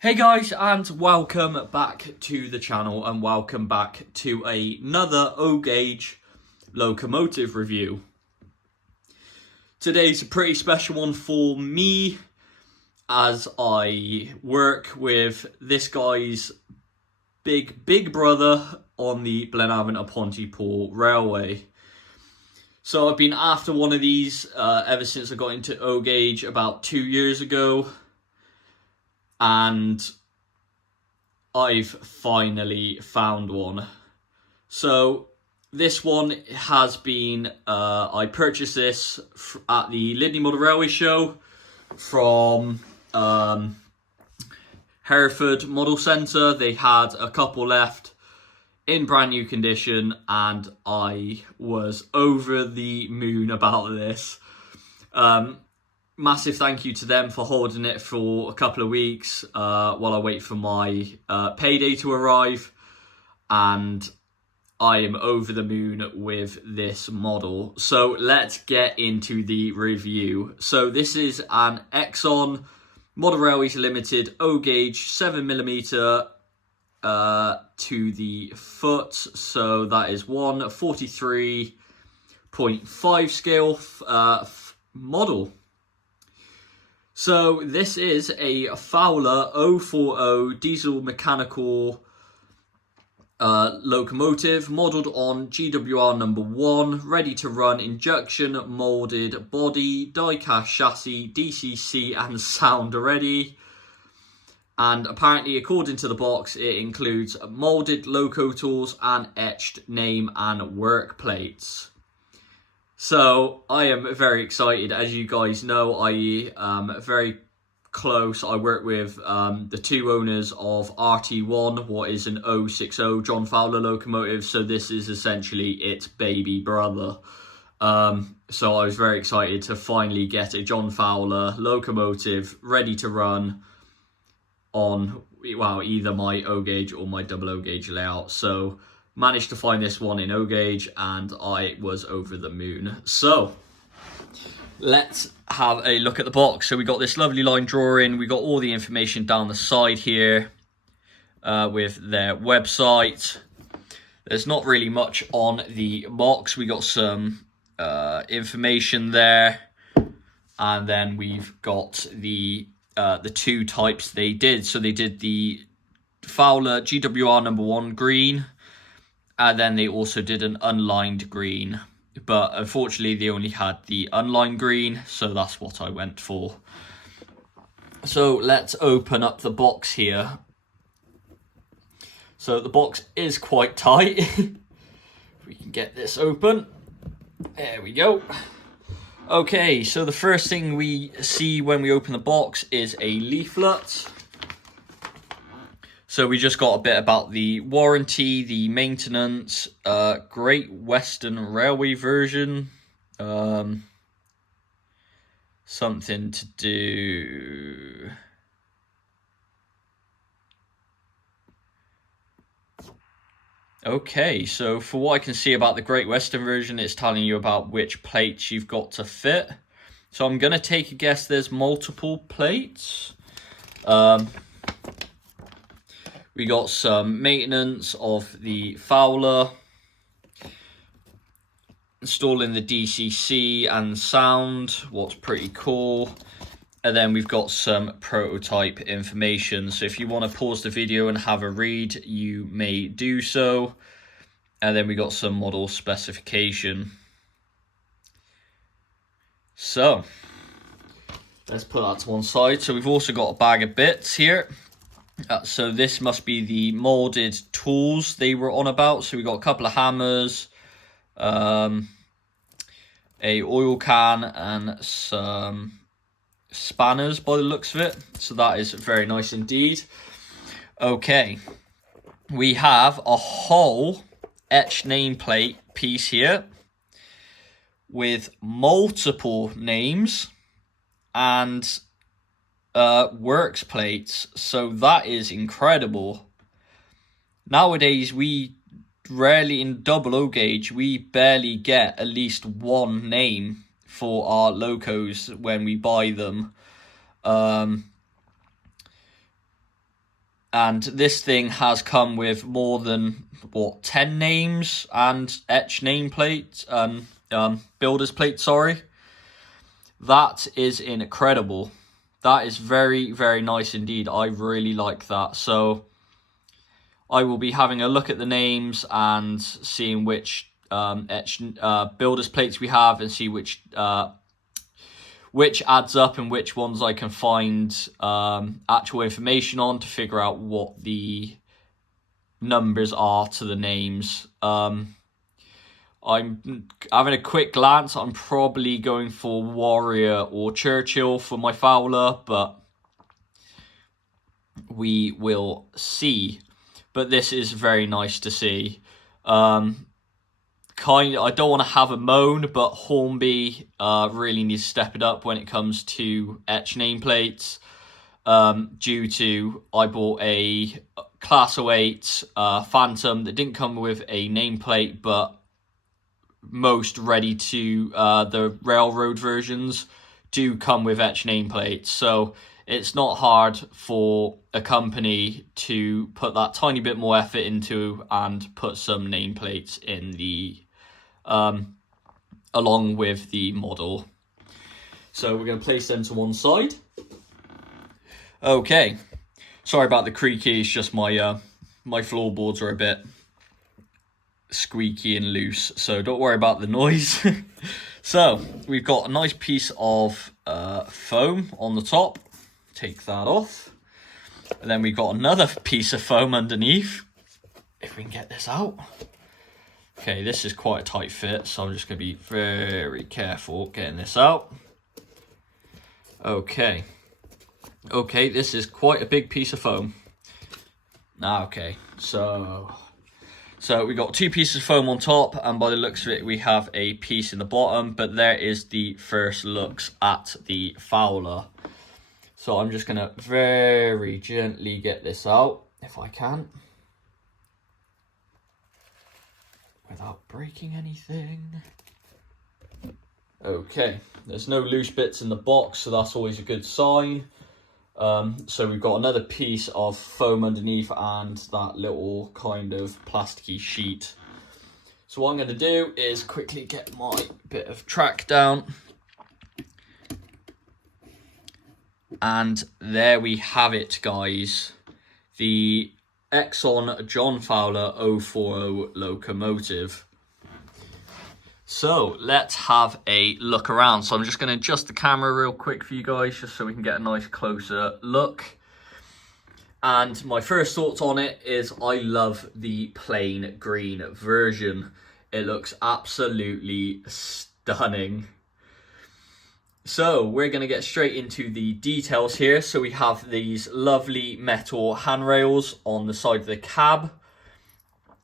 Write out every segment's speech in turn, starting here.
Hey guys, and welcome back to the channel, and welcome back to another O-Gauge locomotive review. Today's a pretty special one for me, as I work with this guy's big brother on the Glenavon to Pontypool Railway. So I've been after one of these ever since I got into O-Gauge about 2 years ago, and I've finally found one. So this one has been, I purchased this at the Lydney Model Railway Show from Hereford Model Centre. They had a couple left in brand new condition, and I was over the moon about this. Massive thank you to them for holding it for a couple of weeks while I wait for my payday to arrive, and I am over the moon with this model. So let's get into the review. So this is an Ixion Model Railways Limited O-Gauge 7mm to the foot. So that is 143.5 scale model. So this is a Fowler 040 diesel mechanical locomotive, modelled on GWR number 1, ready to run, injection moulded body, die-cast chassis, DCC and sound ready. And apparently, according to the box, it includes moulded loco tools and etched name and work plates. So I am very excited. As you guys know, I am very close. I work with the two owners of RT1, what is an 060 John Fowler locomotive. So this is essentially its baby brother. So I was very excited to finally get a John Fowler locomotive ready to run on, well, either my O-Gauge or my double O-Gauge layout. So managed to find this one in O-Gauge, and I was over the moon. So let's have a look at the box. So we got this lovely line drawing. We got all the information down the side here with their website. There's not really much on the box. We got some information there, and then we've got the two types they did. So they did the Fowler GWR number 1 green, and then they also did an unlined green. But unfortunately, they only had the unlined green, so that's what I went for. So let's open up the box here. So the box is quite tight. If we can get this open. There we go. Okay, so the first thing we see when we open the box is a leaflet. So we just got a bit about the warranty, the maintenance, Great Western Railway version, something to do. Okay, so for what I can see about the Great Western version, it's telling you about which plates you've got to fit. So I'm going to take a guess there's multiple plates. We got some maintenance of the Fowler, installing the DCC and sound, what's pretty cool. And then we've got some prototype information. So if you want to pause the video and have a read, you may do so. And then we got some model specification. So let's put that to one side. So we've also got a bag of bits here. So this must be the molded tools they were on about. So we got a couple of hammers, a oil can, and some spanners by the looks of it. So that is very nice indeed. Okay, we have a whole etched nameplate piece here with multiple names and works plates. So that is incredible. Nowadays, we rarely, in double O-Gauge, we barely get at least one name for our locos when we buy them. And this thing has come with more than, 10 names and etched nameplate, builder's plate, sorry. That is incredible. That is very, very nice indeed. I really like that. So I will be having a look at the names and seeing which etched builder's plates we have, and see which adds up and which ones I can find actual information on to figure out what the numbers are to the names. I'm having a quick glance. I'm probably going for Warrior or Churchill for my Fowler, but we will see. But this is very nice to see. I don't want to have a moan, but Hornby really needs to step it up when it comes to etched nameplates. Due to I bought a Class 08 Phantom that didn't come with a nameplate, but most ready to the railroad versions do come with etched nameplates. So it's not hard for a company to put that tiny bit more effort into and put some nameplates in the along with the model. So we're going to place them to one side. Okay, sorry about the creaky. It's just my my floorboards are a bit squeaky and loose, so don't worry about the noise. So we've got a nice piece of foam on the top. Take that off, and then we've got another piece of foam underneath. If we can get this out. Okay, this is quite a tight fit, so I'm just going to be very careful getting this out. Okay, this is quite a big piece of foam. Okay, so we got two pieces of foam on top, and by the looks of it, we have a piece in the bottom, but there is the first looks at the Fowler. So I'm just going to very gently get this out, if I can, without breaking anything. Okay, there's no loose bits in the box, so that's always a good sign. So we've got another piece of foam underneath and that little kind of plasticky sheet. So what I'm going to do is quickly get my bit of track down. And there we have it, guys. The Ixion John Fowler 040 locomotive. So let's have a look around. So I'm just going to adjust the camera real quick for you guys, just so we can get a nice closer look. And my first thoughts on it is I love the plain green version. It looks absolutely stunning. So we're going to get straight into the details here. So we have these lovely metal handrails on the side of the cab.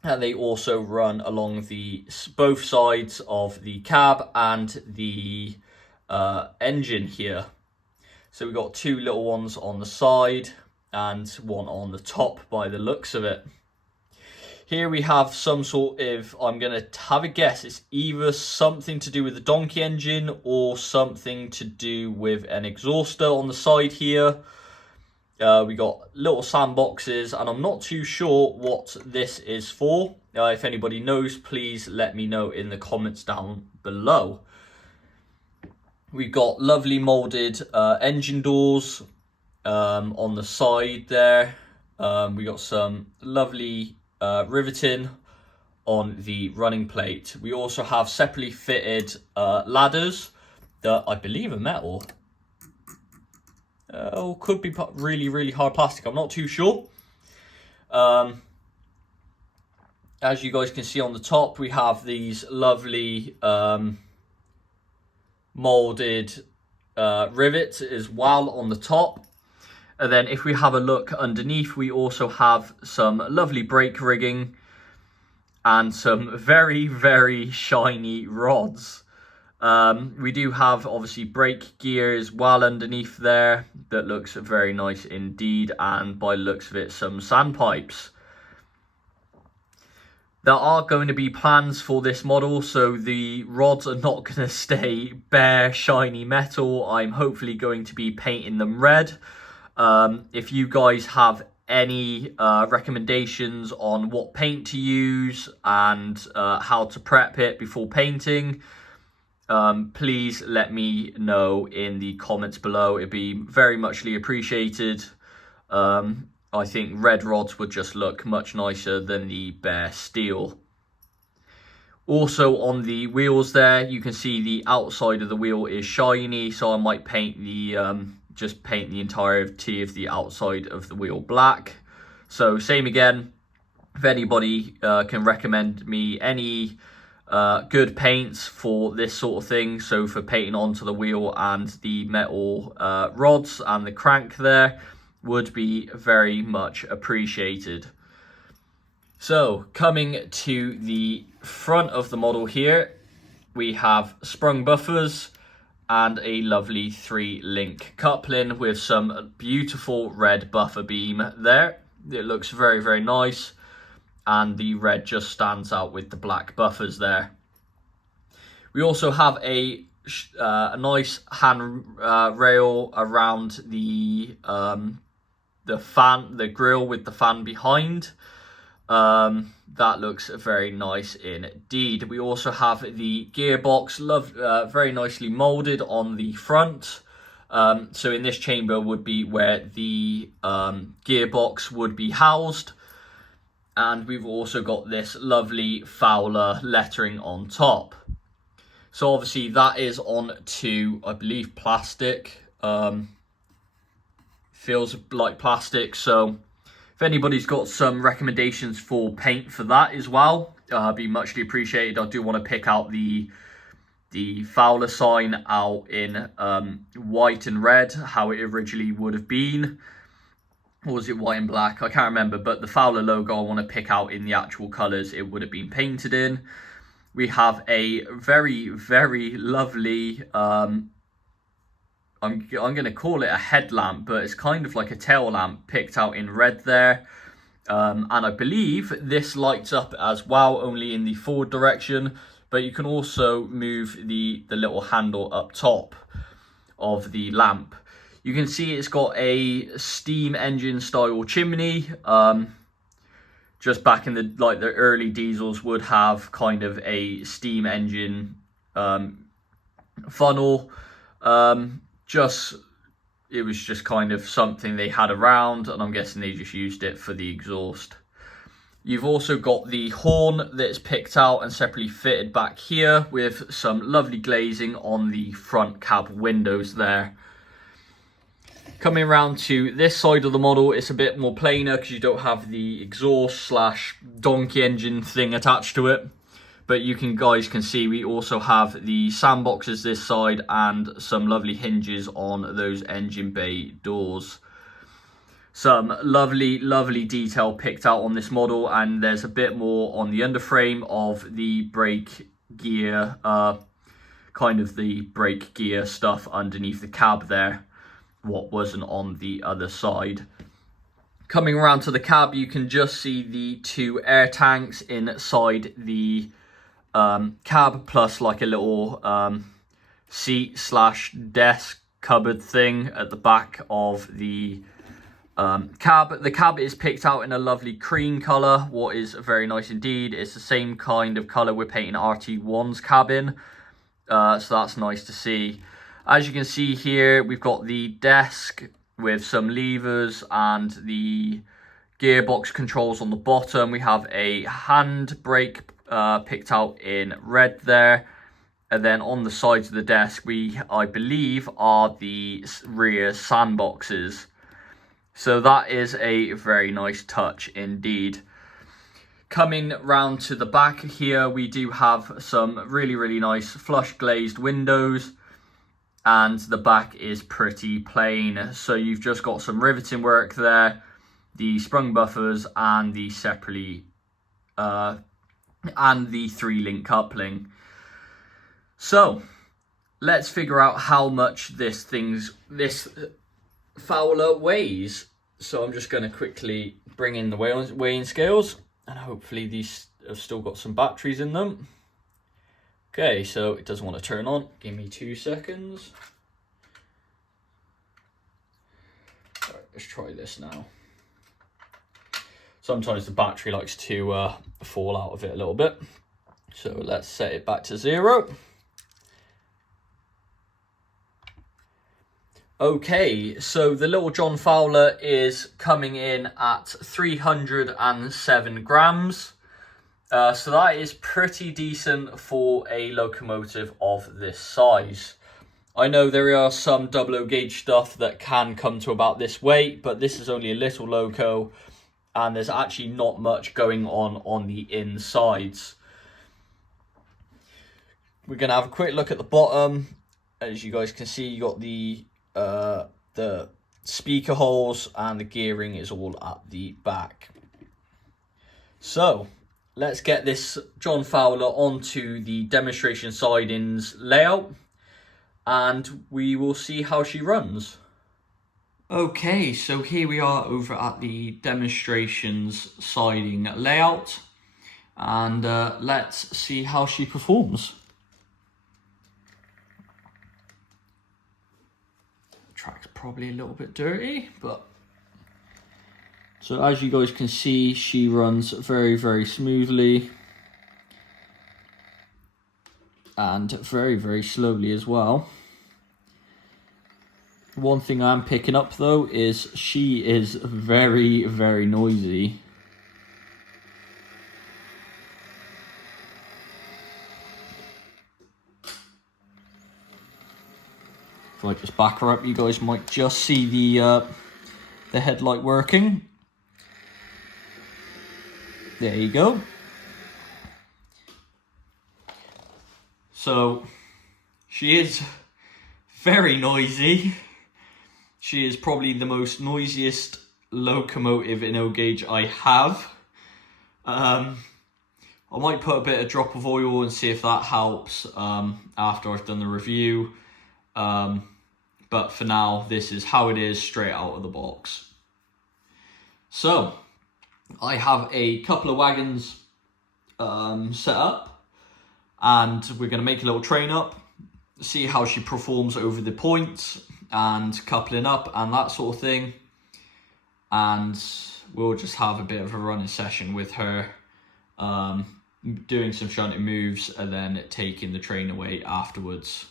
And they also run along the both sides of the cab and the engine here. So we've got two little ones on the side and one on the top by the looks of it. Here we have some sort of, I'm going to have a guess, it's either something to do with the donkey engine or something to do with an exhauster on the side here. We got little sandboxes, and I'm not too sure what this is for. If anybody knows, please let me know in the comments down below. We've got lovely moulded engine doors on the side there. We got some lovely riveting on the running plate. We also have separately fitted ladders that I believe are metal. Or could be really, really hard plastic. I'm not too sure. As you guys can see on the top, we have these lovely moulded rivets as well on the top. And then if we have a look underneath, we also have some lovely brake rigging and some very, very shiny rods. We do have obviously brake gear as well underneath there that looks very nice indeed, and by the looks of it, some sandpipes. There are going to be plans for this model, so the rods are not going to stay bare shiny metal. I'm hopefully going to be painting them red. If you guys have any recommendations on what paint to use and how to prep it before painting, please let me know in the comments below. It'd be very muchly appreciated. I think red rods would just look much nicer than the bare steel. Also on the wheels there, you can see the outside of the wheel is shiny, so I might paint the just paint the entirety of the outside of the wheel black. So same again, if anybody can recommend me any good paints for this sort of thing, so for painting onto the wheel and the metal rods and the crank there, would be very much appreciated. So coming to the front of the model here, we have sprung buffers and a lovely 3-link coupling with some beautiful red buffer beam there. It looks very, very nice, and the red just stands out with the black buffers there. We also have a nice hand rail around the fan, the grill with the fan behind. That looks very nice indeed. We also have the gearbox, very nicely molded on the front. So in this chamber would be where the gearbox would be housed. And we've also got this lovely Fowler lettering on top. So obviously that is on to, I believe, plastic. Feels like plastic, so if anybody's got some recommendations for paint for that as well, be muchly appreciated. I do want to pick out the Fowler sign out in white and red, how it originally would have been. Or was it white and black? I can't remember, but the Fowler logo I want to pick out in the actual colours it would have been painted in. We have a very, very lovely, I'm going to call it a headlamp, but it's kind of like a tail lamp picked out in red there. And I believe this lights up as well, only in the forward direction, but you can also move the little handle up top of the lamp. You can see it's got a steam engine style chimney. Just back in the early diesels would have kind of a steam engine funnel. It was just kind of something they had around, and I'm guessing they just used it for the exhaust. You've also got the horn that's picked out and separately fitted back here with some lovely glazing on the front cab windows there. Coming around to this side of the model, it's a bit more plainer because you don't have the exhaust / donkey engine thing attached to it. But you guys can see we also have the sandboxes this side and some lovely hinges on those engine bay doors. Some lovely, lovely detail picked out on this model, and there's a bit more on the underframe of the brake gear, kind of the brake gear stuff underneath the cab there, what wasn't on the other side. Coming around to the cab, you can just see the 2 air tanks inside the cab, plus like a little seat / desk cupboard thing at the back of the cab. The cab is picked out in a lovely cream colour, what is very nice indeed. It's the same kind of colour we're painting RT1's cabin, so that's nice to see. As you can see here, we've got the desk with some levers and the gearbox controls on the bottom. We have a handbrake picked out in red there. And then on the sides of the desk, I believe, are the rear sandboxes. So that is a very nice touch indeed. Coming round to the back here, we do have some really, really nice flush glazed windows. And the back is pretty plain. So you've just got some riveting work there, the sprung buffers, and the separately and the 3-link coupling. So let's figure out how much this Fowler weighs. So I'm just going to quickly bring in the weighing scales, and hopefully these have still got some batteries in them. Okay, so it doesn't want to turn on. Give me 2 seconds. All right, let's try this now. sometimes the battery likes to fall out of it a little bit. So let's set it back to 0. Okay, so the little John Fowler is coming in at 307 grams. So that is pretty decent for a locomotive of this size. I know there are some 00 gauge stuff that can come to about this weight, but this is only a little loco, and there's actually not much going on the insides. We're going to have a quick look at the bottom. As you guys can see, you got the speaker holes, and the gearing is all at the back. So let's get this John Fowler onto the demonstration sidings layout, and we will see how she runs. Okay, so here we are over at the demonstrations siding layout, and let's see how she performs. The track's probably a little bit dirty, but so as you guys can see, she runs very, very smoothly and very, very slowly as well. One thing I'm picking up though is she is very, very noisy. If I just back her up, you guys might just see the headlight working. There you go. So she is very noisy. She is probably the most noisiest locomotive in 0 gauge I have. I might put a bit of drop of oil and see if that helps after I've done the review. But for now, this is how it is straight out of the box. So I have a couple of wagons set up, and we're going to make a little train up, see how she performs over the points and coupling up and that sort of thing, and we'll just have a bit of a running session with her, doing some shunting moves and then taking the train away afterwards.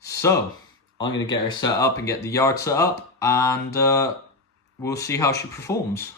So I'm going to get her set up and get the yard set up, and we'll see how she performs.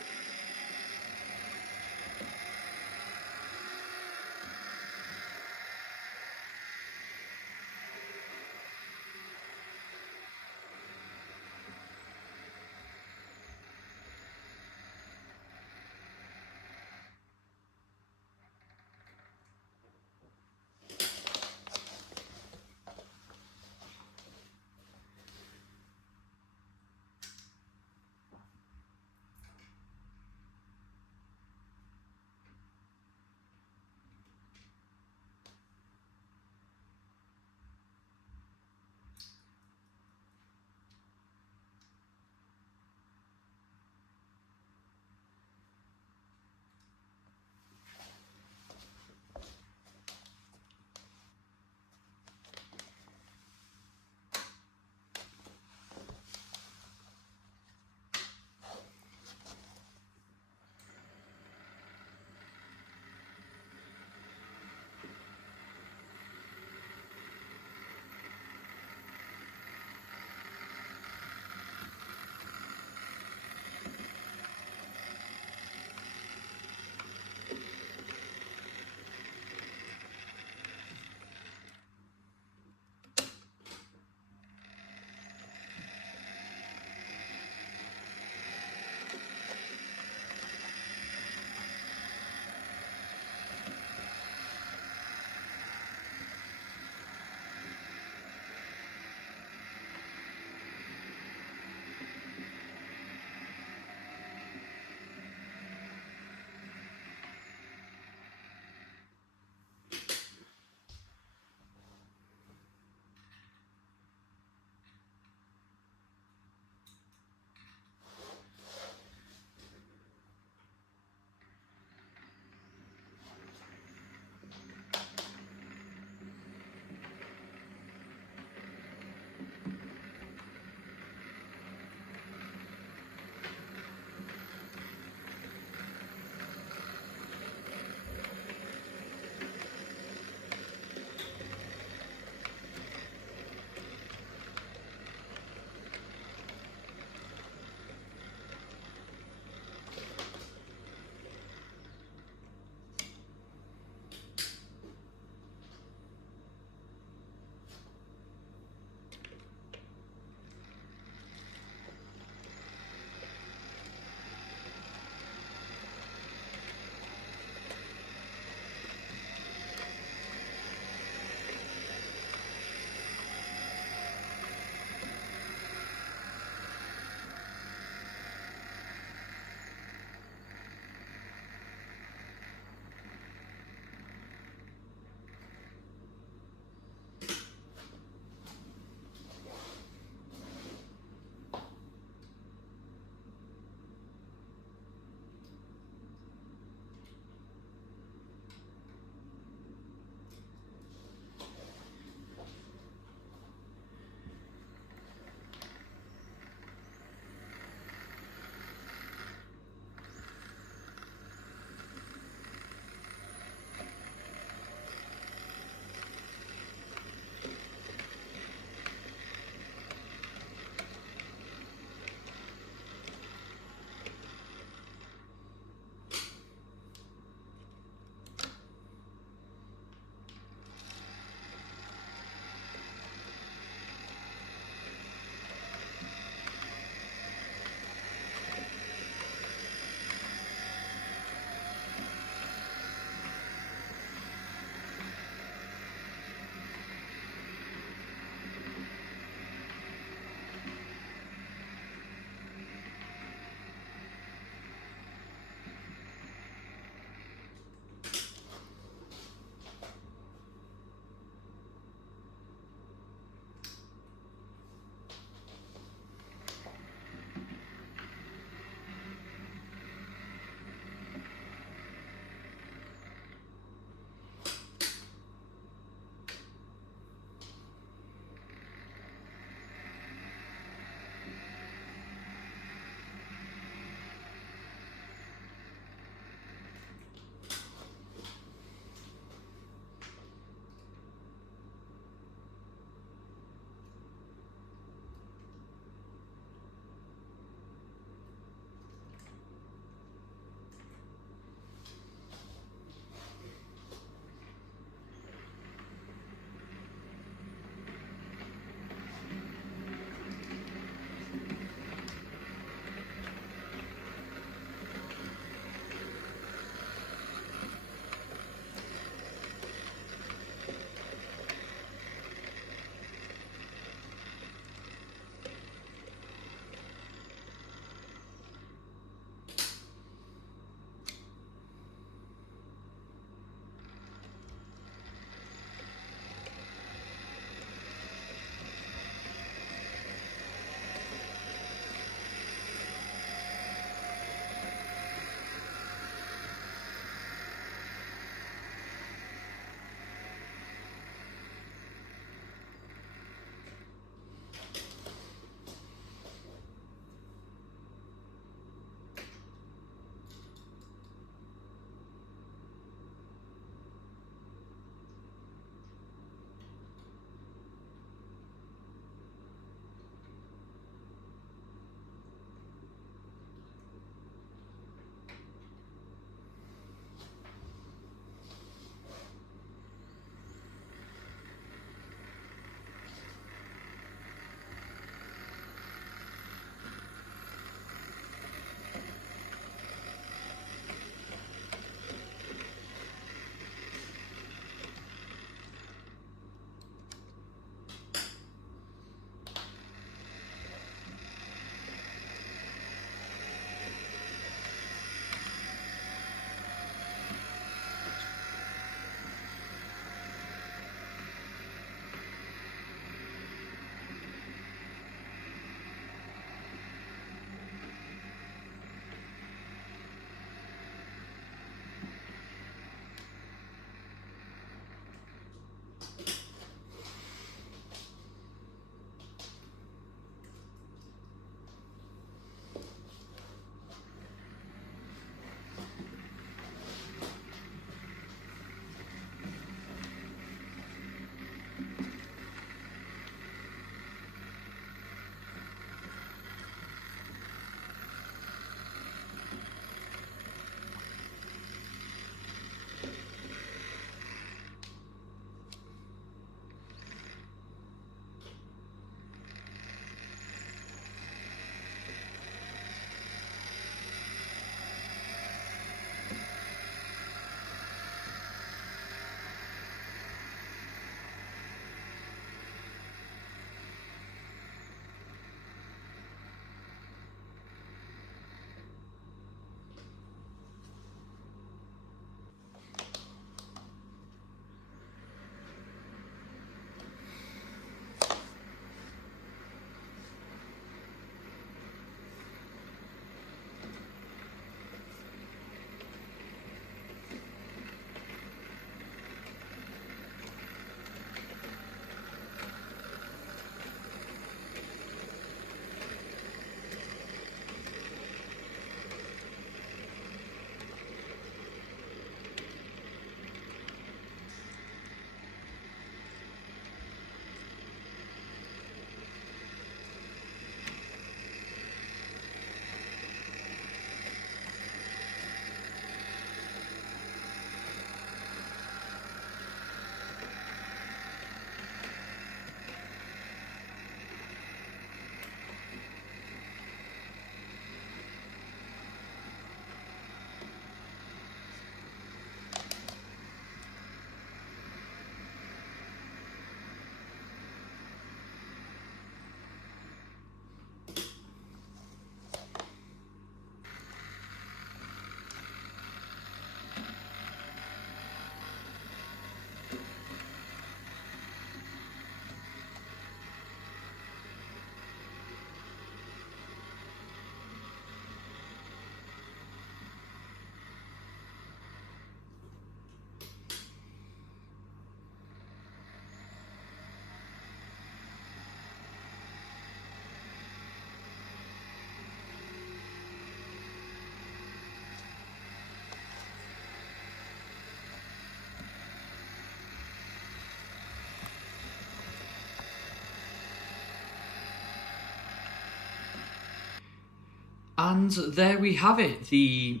And there we have it, the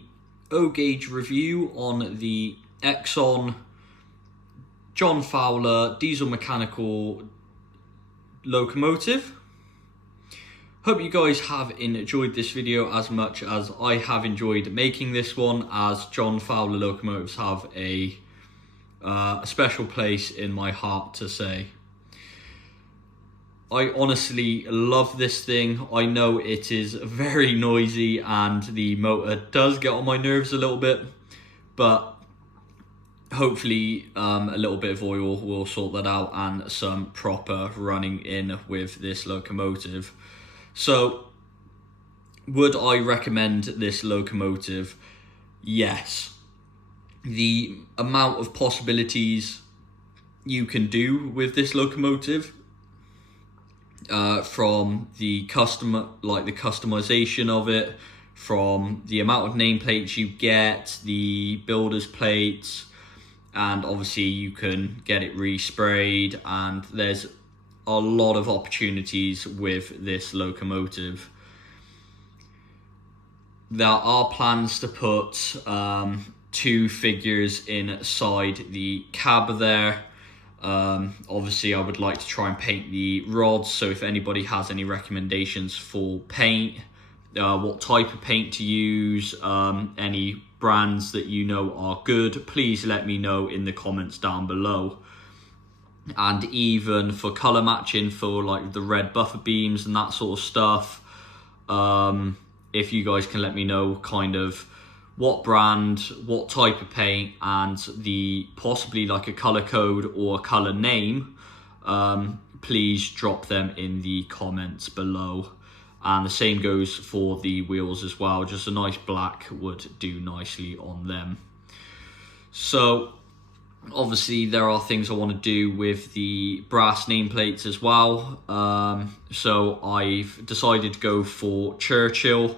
O-Gauge review on the Ixion John Fowler diesel mechanical locomotive. Hope you guys have enjoyed this video as much as I have enjoyed making this one, as John Fowler locomotives have a special place in my heart to say. I honestly love this thing. I know it is very noisy and the motor does get on my nerves a little bit, but hopefully a little bit of oil will sort that out and some proper running in with this locomotive. So, would I recommend this locomotive? Yes. The amount of possibilities you can do with this locomotive, from the customization of it, from the amount of nameplates you get, the builder's plates, and obviously you can get it resprayed, and there's a lot of opportunities with this locomotive. There are plans to put 2 figures inside the cab there. Obviously I would like to try and paint the rods, so if anybody has any recommendations for paint, what type of paint to use, any brands that you know are good, please let me know in the comments down below. And even for colour matching for like the red buffer beams and that sort of stuff, if you guys can let me know kind of what brand, what type of paint, and the possibly like a colour code or a colour name, please drop them in the comments below. And the same goes for the wheels as well, just a nice black would do nicely on them. So obviously there are things I want to do with the brass nameplates as well. So I've decided to go for Churchill,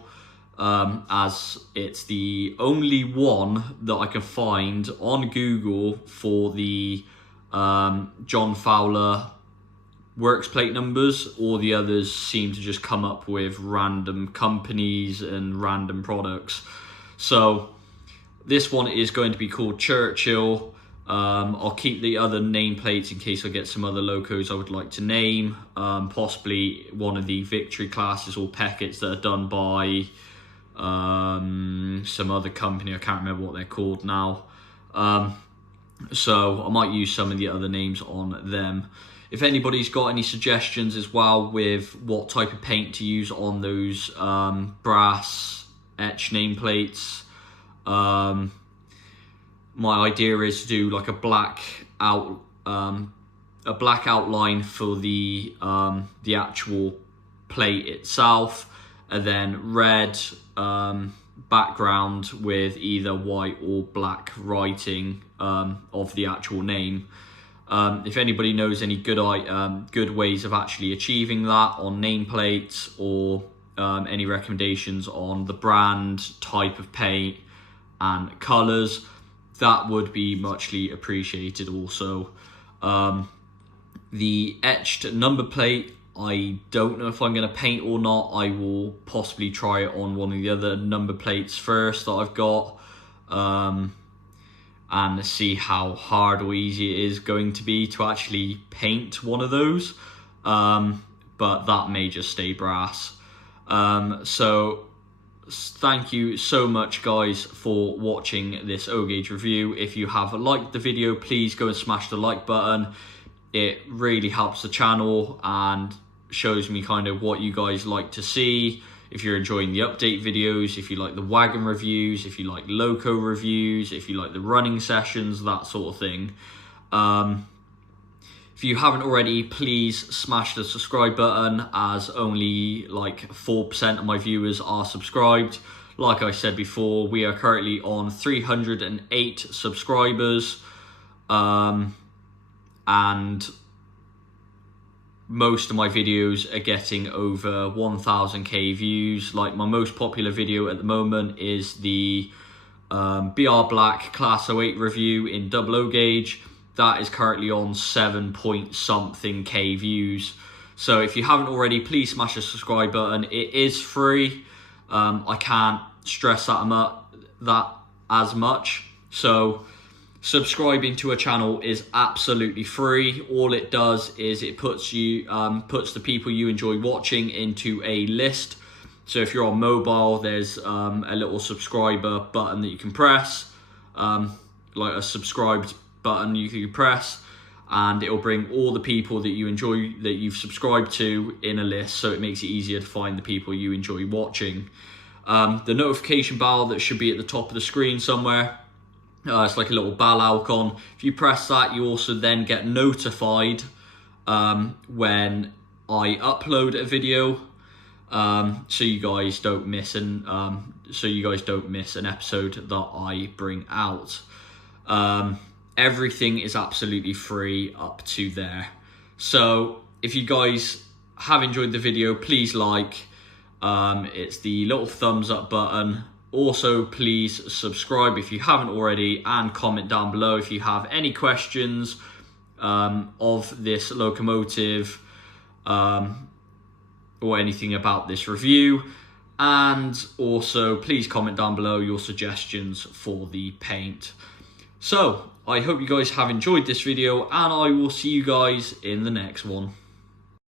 as it's the only one that I can find on Google for the John Fowler works plate numbers. All the others seem to just come up with random companies and random products. So this one is going to be called Churchill. I'll keep the other nameplates in case I get some other locos I would like to name, possibly one of the Victory classes or Peckets that are done by some other company. I can't remember what they're called now. So I might use some of the other names on them. If anybody's got any suggestions as well with what type of paint to use on those brass etch nameplates, my idea is to do like a black outline for the actual plate itself, and then red background with either white or black writing of the actual name. If anybody knows any good ways of actually achieving that on nameplates, or any recommendations on the brand, type of paint and colours, that would be muchly appreciated also. The etched number plate, I don't know if I'm going to paint or not. I will possibly try it on one of the other number plates first that I've got, and see how hard or easy it is going to be to actually paint one of those, but that may just stay brass. So thank you so much guys for watching this O-Gauge review. If you have liked the video, please go and smash the like button. It really helps the channel and shows me kind of what you guys like to see. If you're enjoying the update videos, if you like the wagon reviews, if you like loco reviews, if you like the running sessions, that sort of thing. If you haven't already, please smash the subscribe button, as only like 4% of my viewers are subscribed. Like I said before, we are currently on 308 subscribers, and most of my videos are getting over 1000k views. Like my most popular video at the moment is the BR Black Class 08 review in double O gauge. That is currently on 7 point something K views. So if you haven't already, please smash the subscribe button. It is free. I can't stress that as much. So subscribing to a channel is absolutely free. All it does is it puts the people you enjoy watching into a list. So if you're on mobile, there's a little subscriber button that you can press, like a subscribed button you can press, and it will bring all the people that you enjoy, that you've subscribed to, in a list, so it makes it easier to find the people you enjoy watching. The notification bell that should be at the top of the screen somewhere, it's like a little bell icon. If you press that, you also then get notified when I upload a video, so you guys don't miss an episode that I bring out. Everything is absolutely free up to there. So if you guys have enjoyed the video, please like. It's the little thumbs up button. Also, please subscribe if you haven't already, and comment down below if you have any questions of this locomotive, or anything about this review. And also, please comment down below your suggestions for the paint. So I hope you guys have enjoyed this video, and I will see you guys in the next one.